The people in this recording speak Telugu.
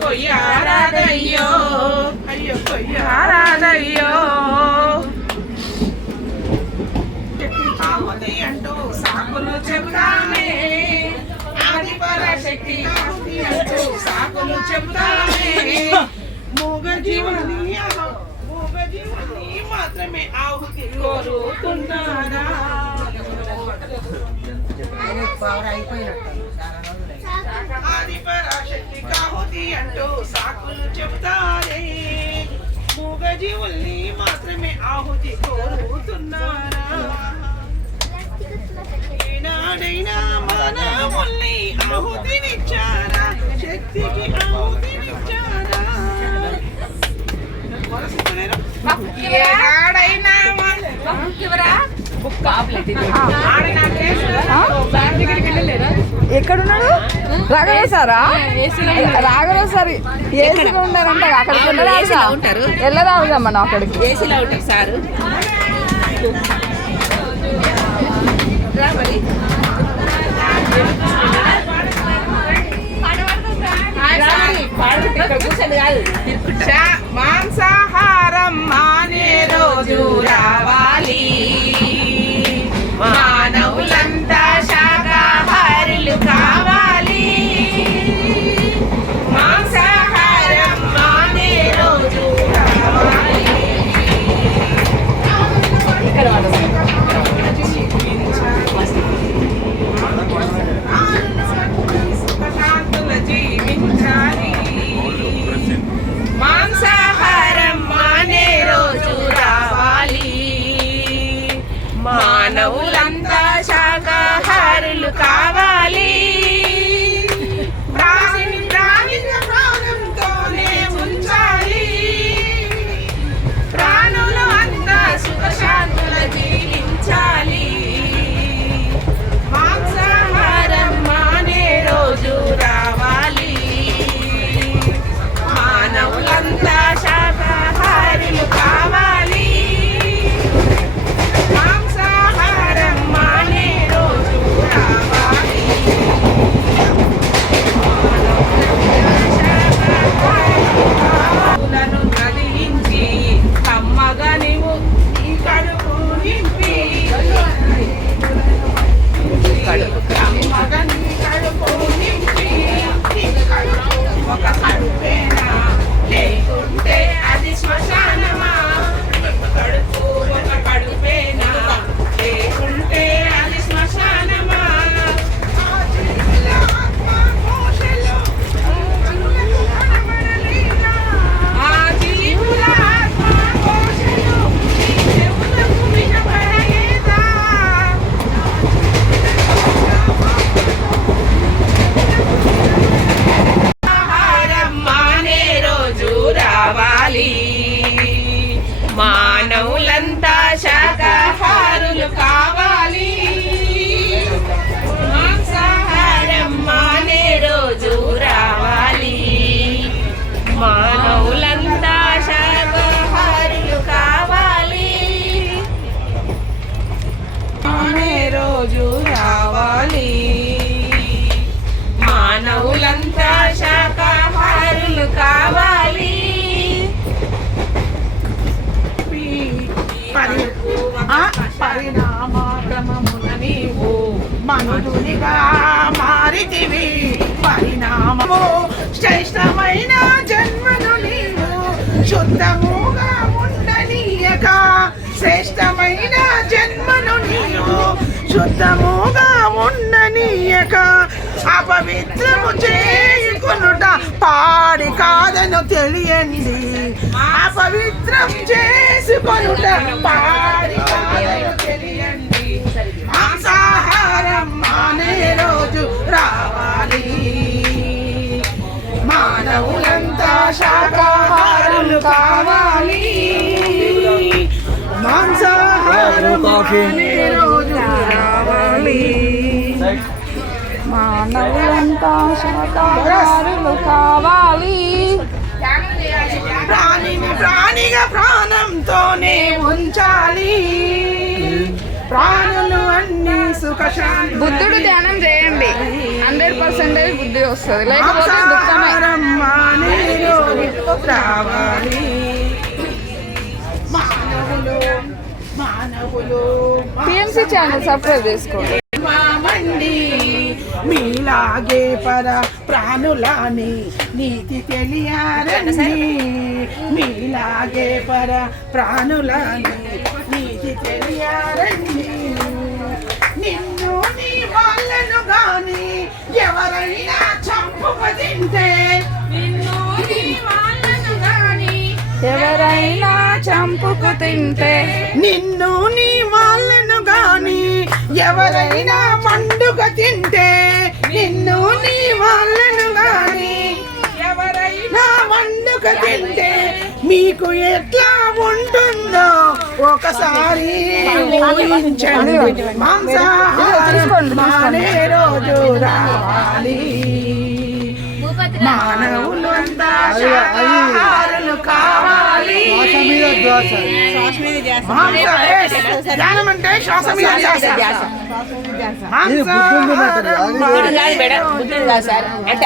కొయ్యారాదయ్యో అయ్యో కొయ్యారాదయ్యో కావది అంటూ సాకులు చెబుతామే ఆది పరాశక్తి కావది అంటూ సాకులు చెబుతామే మూగ జీవని మాత్రమే ఆహుతి కోరుతున్నారా ఆది పరాశక్తి కావది అంటూ సాకులు చెబుతారే మూగ జీవుల్ని మాత్రమే ఆహుతి కోరుతున్నారా ఏనాడైనా మానవుల్ని ఆహుతినిచ్చారా శక్తికి ఆహుతినిచ్చారా ఏనాడైనా ఎక్కడున్నాడు? రాఘవేశారా? రాఘవేశారు ఏసీలో ఉన్నారంట. అక్కడికి వెళ్ళరావుగా మనం అక్కడికి. ఏసీలో ఉంటారు సారు. మాంసాహారం మానే రోజు రావాలి మానవులంతా శాకాహారులు కావాలి మాంసాహారం మానే రోజు రావాలి సుఖశాంతుల జీవించాలి మాంసాహారం మానే రోజు రావాలి మానవులంతా శాకాహారులు కావాలి ప్రాణంతోనే ఉంచాలి ప్రాణులు అంతా సుఖశాంతుల జీవించాలి మాంసాహారం మానే రోజు రావాలి మానవులంతా శాకాహారులు కావాలి మాంసాహారం మానే రోజు రావాలి పూలను కదిలించి కమ్మగా నీవు ఈ కడుపు నింపి కమ్మగా నీ కడుపు నింపి ఈ కడుపు ఒక కడుపేనా లేకుంటే అది శ్మశానమా కడుపు ఒక కడుపేనా లేకుంటే అది శ్మశానమా ఆ జీవుల ఆత్మకోశలు నీ చెవులకు వినపడలేదా ఆహారం మానే రోజు రావాలి మానవులంతా శాకాహారులు కావాలి మాంసాహారం మానే రోజు రావాలి మానవులంతా శాకాహారులు కావాలి మానే రోజు రావాలి మానవులంతా శాకాహారులు కావాలి పరిణామక్రమమున నీవు మనుడునిగా మారితివి పరిణామము శ్రేష్టమైన జన్మను నీవు శుద్ధముగా ఉండనీయక శ్రేష్టమైన జన్మను నీవు శుద్ధముగా ఉండనీయక అపవిత్రము చేసుకొనుట పాడి కాదను తెలియండి అపవిత్రం చేసుకొనుట పాడి కాదను తెలియండి మాంసాహారం మానే రోజు రావాలి మానవులంతా శాకాహారులు కావాలి మాంసాహారం మానే రోజు రావాలి మానవులంతా శాకాహారులు కావాలి ప్రాణిని ప్రాణిగా ప్రాణంతోనే ఉంచాలి ప్రాణులు అన్ని సుఖశాంతి బుద్ధుడు ధ్యానం చేయండి 100% బుద్ధి వస్తుంది లేకపోతే దుఃఖమే రావాలి. మానవులు మానవులు పిఎంసి ఛానల్ సబ్స్క్రైబ్ చేసుకోండి. మండి మీలాగే పర ప్రాణులాని నీతి తెలియారండి. మీలాగే పర ప్రాణులాని నీతి తెలియారండి. నిన్ను నీ వాళ్ళను గాని ఎవరైనా చంపుకు తింటే, నిన్ను నీ వాళ్ళను గాని ఎవరైనా చంపుకు తింటే, నిన్ను నీ వాళ్ళను గాని ఎవరైనా మండుక తింటే, నిన్ను నీ వాళ్ళను గాని ఎవరైనా మండుక తింటే మీకు ఎట్లా ఉంటుందో ఒకసారి ఊహించండి. మాంసాహారం మానే రోజు రావాలి. మానవులు అంతా శాకాహారులు కావాలి. ధ్యానం అంటే శ్వాస మీద ధ్యాస. మాంసాహారం